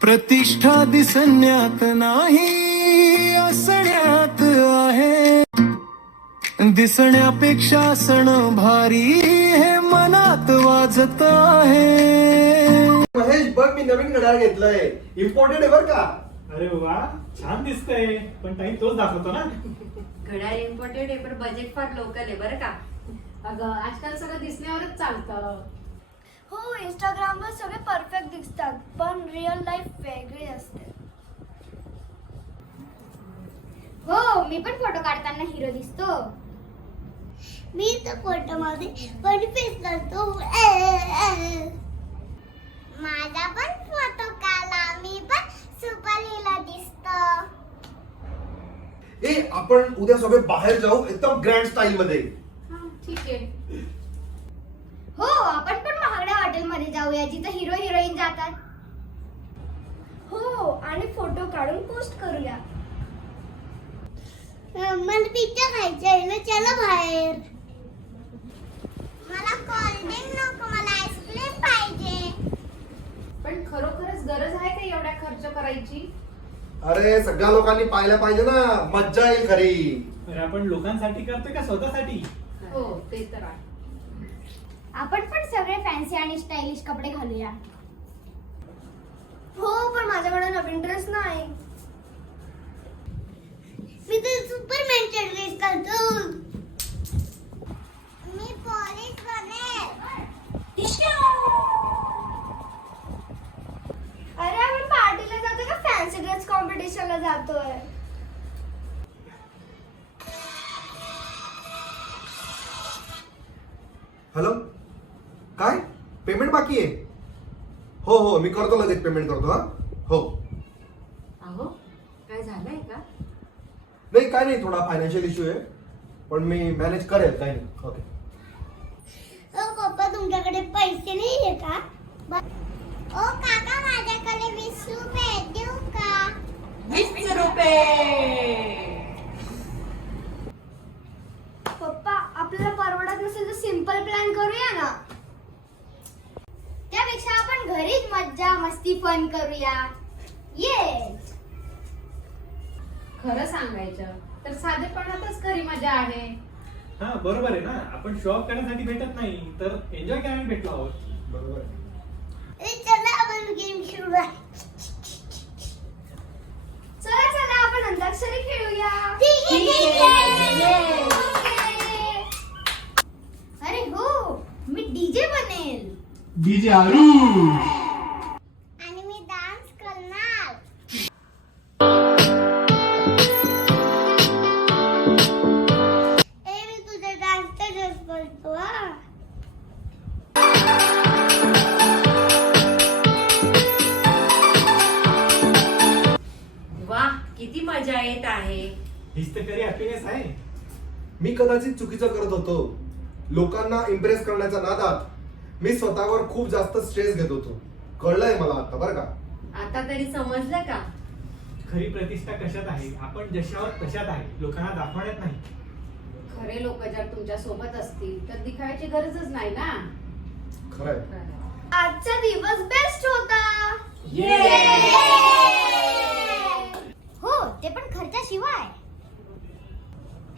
प्रतिष्ठा दिसण्यात नाही असण्यात आहे. दिसण्यापेक्षा सण भारी हे मनात वाजत आहे. महेश बघ, मी नवीन घड्याळ घेतलंय, इम्पोर्टेड आहे बर का. अरे वा, छान दिसतंय, पण टाइम तोच दाखवतो ना. घड्याळ इम्पॉर्टंट आहे पण बजेट फार लोकल आहे बरं का. अगं आजकाल सगळं दिसण्यावरच चालतं. हो, इंस्टाग्रामवर सगळे परफेक्ट दिसतात पण रिअल लाईफ वेगळी असते. हो, मी पण फोटो काढताना हिरो दिसतो. मी तर फोटो मध्ये पण फेस करतो. माझा पण फोटो काढला, मी पण सुपर हिरो दिसतो. ए, आपण उद्या सगळे बाहेर जाऊ एकदम ग्रँड स्टाईल मध्ये. ठीक आहे. हो, आपण पण महागड्या हॉटेलमध्ये जाऊया जिथे हिरो हिरोईन जातात. हो, आणि फोटो काढून पोस्ट करूया. मला पिझ्झा खायचा आहे ना, चला बाहेर. मला कोल्ड्रिंक नको, मला आईस्क्रीम पाहिजे. पण खरोखरच गरज आहे का एवढा खर्च करायची? अरे सगळ्या लोकांनी पाहायला पाहिजे ना, मज्जा येईल खरी. अरे आपण लोकांसाठी करतोय का स्वतःसाठी? हो, ते तर आहे. आपण पण सगळे फॅन्सी आणि स्टायलिश कपडे घालूया. हो, पण माझ्याकडे नवीन ड्रेस नाही. मी तर सुपरमॅनचा ड्रेस घालतो. मी पोलीस बनेल. अरे आपण पार्टीला जातोय का फॅन्सी ड्रेस कॉम्पिटिशनला जातोय? हॅलो, काय पेमेंट बाकी आहे? हो हो, मी करतो, लगेच पेमेंट करतो. हा हो. अहो काय झालंय का? नाही काय नाही, थोडा फायनान्शियल इश्यू आहे, पण मी मॅनेज करेल, काही नाही. ओके. पप्पा तुमच्याकडे पैसे नाही आहे का? ओ काका, माझ्याकडे 20 रुपये देऊ का? 20 रुपये. पप्पा, आपल्याला परवडत नसेल तर सिंपल प्लॅन करूया ना. त्यापेक्षा आपण घरीच मज्जा मस्ती फन करूया. ये खरं सांगायचं तर साधेपणातच खरी मजा आहे. हा बरोबर आहे ना, आपण शो ऑफ करण्यासाठी भेटत नाही तर एन्जॉय करायला भेटलो आहोत. बरोबर आहे. चला आपण गेम खेळूया. चला चला आपण अंताक्षरी खेळूया. ठीक आहे. अरे हो, मी डीजे बनेल. डीजे आरू. आणि मी डान्स करणार. मी तुझा डान्सचा ड्रेस बोलतो. वा, किती मजा येत आहे. हीच तर खरी हॅपीनेस आहे. मी कदाचित चुकीचं करत होतो. लोकांना इम्प्रेस करण्याच्या नादात मी स्वतःवर खूप जास्त स्ट्रेस घेत होतो. कळलंय मला आता, बरं का. आता तरी समजलं का? खरी प्रतिष्ठा कशात आहे? आपण जशावर तशात आहे, लोकांना दाखवण्यात नाही. खरे लोक जर तुमच्या सोबत असतील तर दिखाव्याची गरजच नाही ना. खरंय. आजचा दिवस बेस्ट होता. हो, ते पण खर्चाशिवाय.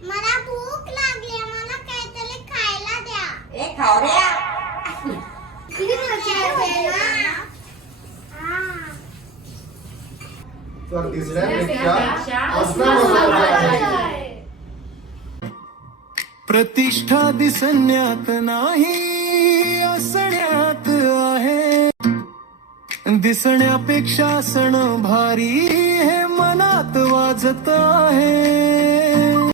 मला भूक लागली, मला काहीतरी खायला द्या. ए खावऱ्या. किती मजा ना. तर दिसण्यापेक्षा दिसण्यापेक्षा असणं महत्त्वाचं आहे. प्रतिष्ठा दिसण्यात नाही असण्यात आहे. दिसण्यापेक्षा सण भारी हे मनात वाजत आहे.